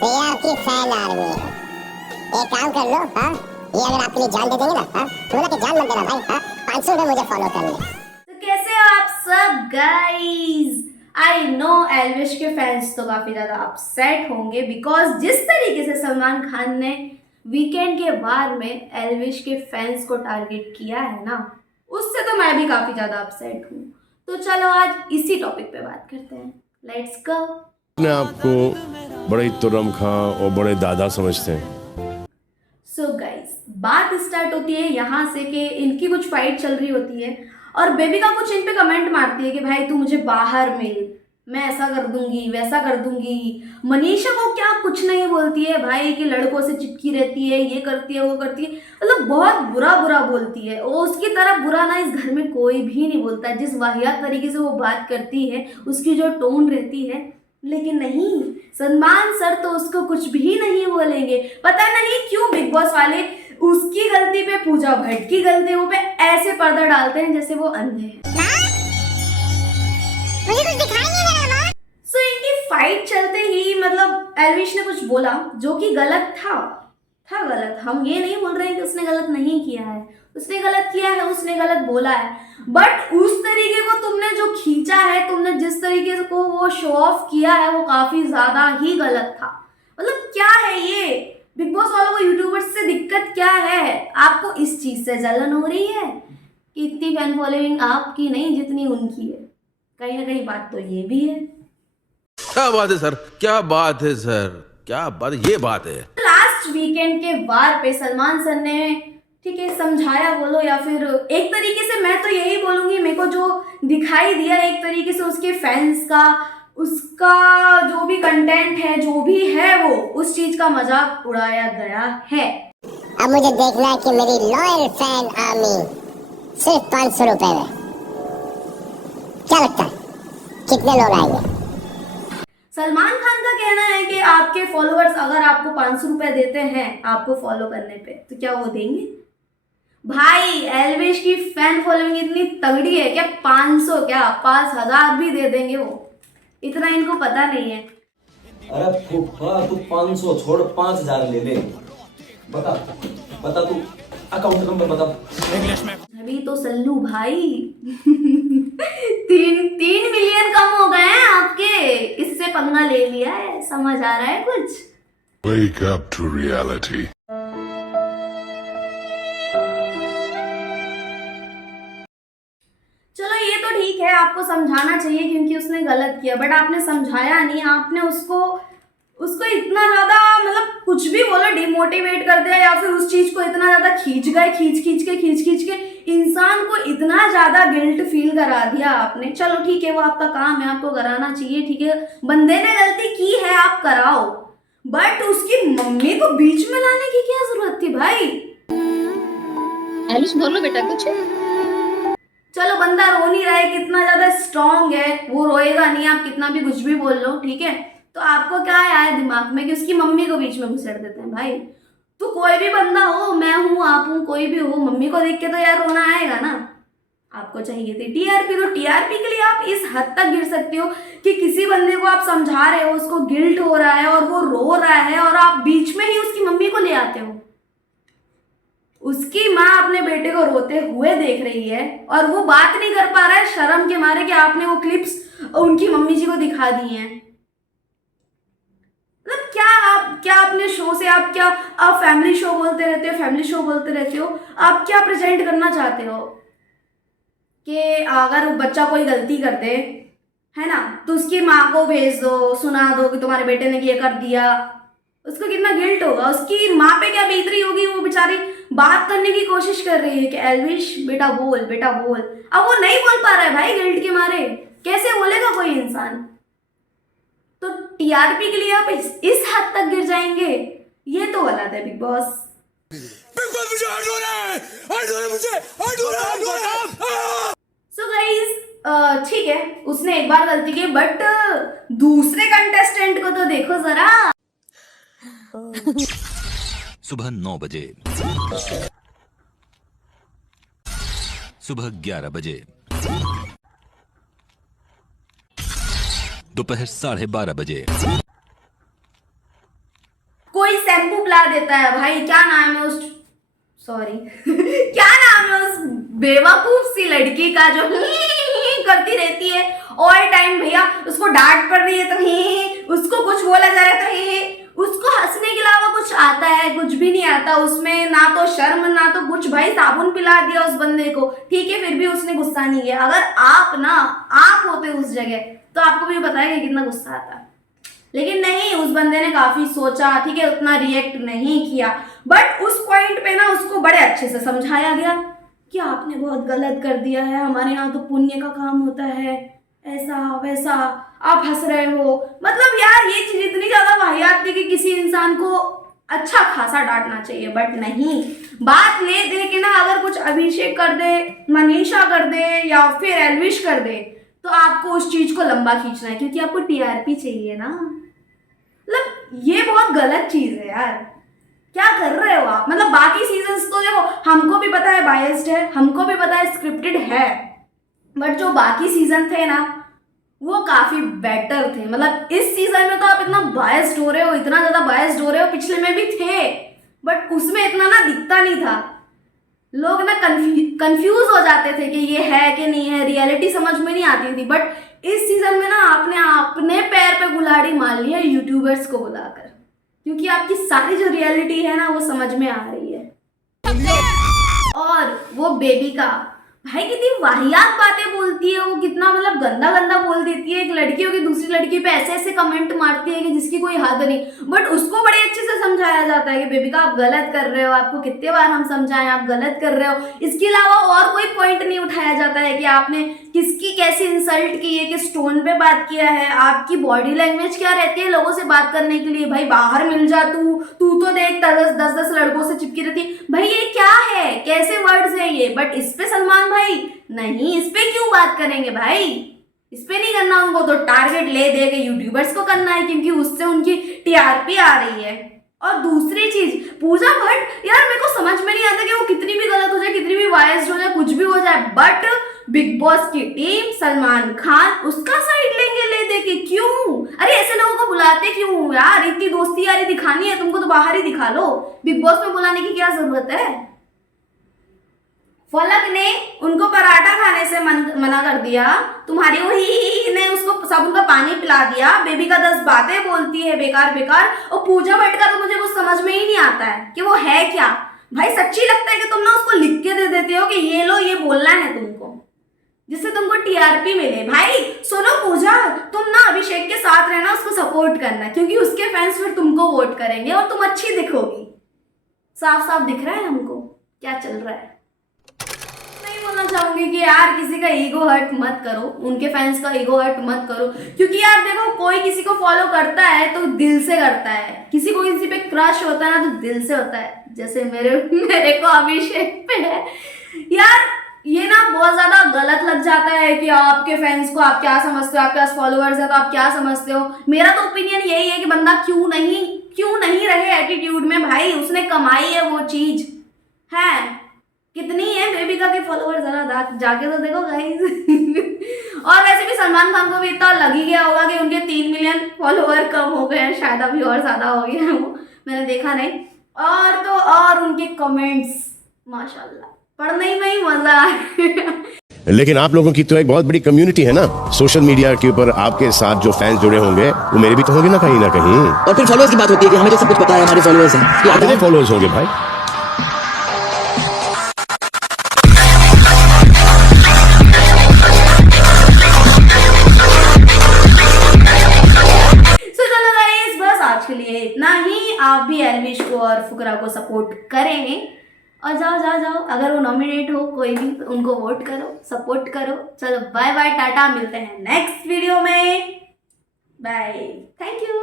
तैयार की fan army है। एक काम कर लो, हाँ, ये अगर आपके लिए जान दे देंगे ना, हाँ, तो बोला कि जान मत देना भाई, हाँ, 500 में मुझे फॉलो कर ले। तो कैसे हो आप सब गाइस? आई नो एल्विश के फैंस तो काफी ज्यादा अपसेट होंगे बिकॉज जिस तरीके से सलमान खान ने वीकेंड के बाद में एल्विश के फैंस को टारगेट किया है ना, उससे तो मैं भी काफी ज्यादा अपसेट हूँ। तो चलो आज इसी टॉपिक पे बात करते हैं। Let's go. अपने आप को बड़े तुरम खां और बड़े दादा समझते हैं। सो गाइस, बात स्टार्ट होती है यहाँ से कि इनकी कुछ फाइट चल रही होती है और बेबिका कुछ इन पे कमेंट मारती है कि भाई तू मुझे बाहर मिल, मैं ऐसा कर दूंगी वैसा कर दूंगी। मनीषा को क्या कुछ नहीं बोलती है भाई कि लड़कों से चिपकी रहती है, ये करती है वो करती है, मतलब बहुत बुरा बुरा बोलती है। वो उसकी तरह बुरा ना इस घर में कोई भी नहीं बोलता, जिस वाहियात तरीके से वो बात करती है, उसकी जो टोन रहती है। लेकिन नहीं, सलमान सर तो उसको कुछ भी नहीं बोलेंगे। पता नहीं क्यों बिग बॉस वाले उसकी गलती पे, पूजा भट्ट की गलतियों पे ऐसे पर्दा डालते हैं जैसे वो अंधे हैं। मुझे कुछ दिखाई नहीं दे रहा माँ। सो इनकी फाइट चलते ही मतलब एल्विश ने कुछ बोला जो कि गलत था गलत। हम ये नहीं बोल रहे हैं कि उसने गलत नहीं किया है, उसने गलत किया है, उसने गलत बोला है, बट उस तरीके को तुमने जो खींचा है, तुमने जिस तरीके को वो शो ऑफ किया है, वो काफी ज्यादा ही गलत था। मतलब क्या है ये? बिग बॉस वालों को यूट्यूबर्स से दिक्कत क्या है? आपको इस चीज से जलन हो रही है कि इतनी फैन फॉलोइंग आपकी नहीं जितनी उनकी है? कहीं ना कहीं बात तो ये भी है। क्या बात है सर, क्या बात है सर, क्या बात, ये बात है। लास्ट वीकेंड के वार पे सलमान सर ने, ठीक है, समझाया बोलो या फिर एक तरीके से मैं तो यही बोलूंगी, मेरे को जो दिखाई दिया एक तरीके से उसके फैंस का, उसका जो भी कंटेंट है, जो भी है, वो उस चीज का मजाक उड़ाया गया है। अब मुझे देखना है कि मेरी लॉयल फैन आर्मी सिर्फ 500 रुपए में, क्या लगता है कितने लोग आएंगे? सलमान खान का कहना है कि आपके फॉलोअर्स अगर आपको 500 रुपए देते हैं आपको फॉलो करने पे, तो क्या वो देंगे? भाई एल्विश की फैन फॉलोइंग इतनी तगड़ी है क्या 500 क्या 5000 भी दे देंगे वो, इतना इनको पता नहीं है। अरे फूफा तू 500 छोड़ 5000 ले ले। बता बता तू अकाउंट नंबर बता। अभी तो सल्लू भाई 3 मिलियन कम हो गए हैं आपके, इससे पंगा ले लिया है, समझ आ रहा है कुछ? Wake up to reality. चलो ये तो ठीक है, आपको समझाना चाहिए क्योंकि उसने गलत किया, बट आपने समझाया नहीं, आपने उसको इतना ज्यादा मतलब कुछ भी बोलो डिमोटिवेट कर दिया, या फिर उस चीज को इतना ज्यादा खींच गए, खींच के इंसान को इतना ज्यादा गिल्ट फील करा दिया आपने। चलो ठीक है, वो आपका काम है, आपको कराना चाहिए, ठीक है, बंदे ने गलती की है, आप कराओ, बट उसकी मम्मी को बीच में लाने की क्या जरूरत थी भाई? एलिश बोलो बेटा कुछ। चलो बंदा रो नहीं रहा है, कितना ज्यादा स्ट्रांग है, वो रोएगा नहीं, आप कितना भी कुछ भी बोल लो, ठीक है, तो आपको क्या आया दिमाग में कि उसकी मम्मी को बीच में घुसेड़ देते हैं? भाई तो कोई भी बंदा हो, मैं हूं, आप हूं, कोई भी हो, मम्मी को देख के तो यार रोना आएगा ना। आपको चाहिए थी टीआरपी, तो टीआरपी के लिए आप इस हद तक गिर सकते हो कि किसी बंदे को आप समझा रहे हो, उसको गिल्ट हो रहा है और वो रो रहा है, और आप बीच में ही उसकी मम्मी को ले आते हो। उसकी माँ अपने बेटे को रोते हुए देख रही है और वो बात नहीं कर पा रहा है शर्म के मारे कि आपने वो क्लिप्स उनकी मम्मी जी को दिखा दी हैं। मतलब क्या अपने शो से आप फैमिली शो बोलते रहते हो, आप क्या प्रेजेंट करना चाहते हो? कि अगर बच्चा कोई गलती कर दे, है ना, तो उसकी माँ को भेज दो, सुना दो कि तुम्हारे बेटे ने ये कर दिया, उसको कितना गिल्ट होगा, उसकी माँ पे क्या बीत रही होगी। वो बेचारी बात करने की कोशिश कर रही है कि एल्विश बेटा बोल, अब वो नहीं बोल पा रहा है भाई गिल्ट के मारे, कैसे बोलेगा कोई इंसान? तो टीआरपी के लिए आप इस हद तक गिर जाएंगे, ये तो गलत है बिग बॉस। सो गाइस, ठीक है, उसने एक बार गलती की, बट दूसरे कंटेस्टेंट को तो देखो जरा। सुबह 9 बजे, सुबह 11 बजे, दोपहर 12:30 बजे, कोई शैम्पू पिला देता है। भाई क्या नाम है उस, सॉरी क्या नाम है उस बेवकूफ सी लड़की का जो करती रहती है ऑल टाइम। भैया उसको डांट पड़ रही है तो उसको कुछ बोला जा रहा है तो उसको हंसने के अलावा कुछ आता है? कुछ भी नहीं आता उसमें, ना तो शर्म ना तो कुछ। भाई साबुन पिला दिया उस बंदे को, ठीक है, फिर भी उसने गुस्सा नहीं किया। अगर आप होते उस जगह तो आपको भी बताया कि कितना गुस्सा आता। लेकिन नहीं, उस बंदे ने काफी सोचा, ठीक है, उतना रिएक्ट नहीं किया। बट उस पॉइंट पे ना उसको बड़े अच्छे से समझाया गया कि आपने बहुत गलत कर दिया है, हमारे यहाँ तो पुण्य का काम होता है, ऐसा वैसा, आप हंस रहे हो। मतलब यार ये चीज इतनी ज्यादा वाहियात थी कि किसी इंसान को अच्छा खासा डांटना चाहिए, बट नहीं, बात ले दे के ना अगर कुछ अभिषेक कर दे, मनीषा कर दे या फिर एल्विश कर दे तो आपको उस चीज को लंबा खींचना है क्योंकि आपको टीआरपी चाहिए ना। मतलब ये बहुत गलत चीज है यार, क्या कर रहे हो आप? मतलब बाकी सीजन्स तो देखो हमको भी पता है बायस्ड है, हमको भी पता है स्क्रिप्टेड है, बट जो बाकी सीजन थे ना वो काफी बेटर थे। मतलब इस सीजन में तो आप इतना बायस्ड हो रहे हो, इतना ज्यादा बायस्ड हो रहे हो, पिछले में भी थे बट उसमें इतना ना दिखता नहीं था। लोग ना कंफ्यूज हो जाते थे कि ये है कि नहीं है, रियलिटी समझ में नहीं आती थी। बट इस सीजन में ना आपने अपने पैर पे कुल्हाड़ी मार ली है यूट्यूबर्स को बुलाकर, क्योंकि आपकी सारी जो रियलिटी है ना वो समझ में आ रही है। और वो बेबी का भाई कितनी वाहियात बातें बोलती है वो, कितना मतलब गंदा गंदा बोल देती है। एक लड़की होगी दूसरी लड़की पे ऐसे ऐसे कमेंट मारती है कि जिसकी कोई हद नहीं। बट उसको बड़े अच्छे से समझाया जाता है कि बेबी का आप गलत कर रहे हो, आपको कितने बार हम समझाएं आप गलत कर रहे हो। इसके अलावा और कोई पॉइंट नहीं उठाया जाता है कि आपने किसकी कैसी इंसल्ट की है, किस टोन पे बात किया है, आपकी बॉडी लैंग्वेज क्या रहती है लोगों से बात करने के लिए। भाई बाहर मिल जा तू तो देख 10 लड़कों से चिपकी रहती है। भाई ये क्या है, कैसे वर्ड्स है ये? बट इस पे सलमान भाई नहीं, इस पे क्यों बात करेंगे भाई? इस पे नहीं करना उनको, तो टारगेट ले दे के यूट्यूबर्स को करना है क्योंकि उससे उनकी टीआरपी आ रही है। और दूसरी चीज पूजा भट्ट, यार मेरे को समझ में नहीं आता कि वो कितनी भी गलत हो जाए, कितनी भी वायस्ड हो जाए, कुछ भी हो जाए, बट बिग बॉस की टीम सलमान खान उसका साइड लेंगे ले दे के। क्यों? अरे ऐसे लोगों को बुलाते क्यों यार? इतनी दोस्ती यारी दिखानी है तुमको तो बाहर ही दिखा लो, बिग बॉस में बुलाने की क्या जरूरत है? फलक ने उनको पराठा खाने से मना कर दिया, तुम्हारी वही ने उसको साबुन का पानी पिला दिया, बेबी का 10 बातें बोलती है बेकार बेकार। और पूजा भट्ट का तो मुझे कुछ समझ में ही नहीं आता है कि वो है क्या। भाई सच्ची लगता है कि तुम ना उसको लिख के दे देते हो कि ये लो ये बोलना है तुमको, जिससे तुमको टीआरपी मिले। भाई सुनो पूजा, तुम ना अभिषेक के साथ रहना, उसको सपोर्ट करना क्योंकि उसके फैंस फिर तुमको वोट करेंगे और तुम अच्छी दिखोगी। साफ साफ दिख रहा है हमको क्या चल रहा है। बोलना चाहूंगी कि यार किसी का ईगो हर्ट मत करो, उनके फैंस का ईगो हर्ट मत करो, क्योंकि यार देखो कोई किसी को फॉलो करता है तो दिल से करता है, किसी को किसी पे क्रश होता है ना तो दिल से होता है, जैसे मेरे को अभिषेक पे है। यार ये ना बहुत ज्यादा गलत लग जाता है कि आपके फैंस को आप क्या समझते हो, आपके पास फॉलोअर्स है तो आप क्या समझते हो। मेरा तो ओपिनियन यही है कि बंदा क्यों नहीं रहे एटीट्यूड में। भाई उसने कमाई है वो चीज है। कितनी है बेबिका के फॉलोअर, जरा जाके तो देखो गाइस। और वैसे भी सलमान खान को भी इतना लग ही गया होगा कि उनके 3 मिलियन फॉलोअर कम हो गए हैं, शायद अभी और ज्यादा हो गया वो, मैंने देखा नहीं। और तो और उनके कमेंट्स माशाल्लाह पढ़ने में ही मजा आया। लेकिन आप लोगों की तो एक बहुत बड़ी कम्युनिटी है ना सोशल मीडिया के ऊपर, आपके साथ जो फैंस जुड़े होंगे वो मेरे भी तो होंगे ना कहीं ना कहीं। और फिर फॉलोअर्स की बात होती है कि हमें तो सब कुछ पता है, हमारे फॉलोअर्स हैं, कितने फॉलोअर्स होंगे भाई? इतना ही। आप भी एल्विश को और फुकरा को सपोर्ट करें और जाओ अगर वो नॉमिनेट हो कोई भी तो उनको वोट करो, सपोर्ट करो। चलो बाय बाय टाटा, मिलते हैं नेक्स्ट वीडियो में। Bye, thank you.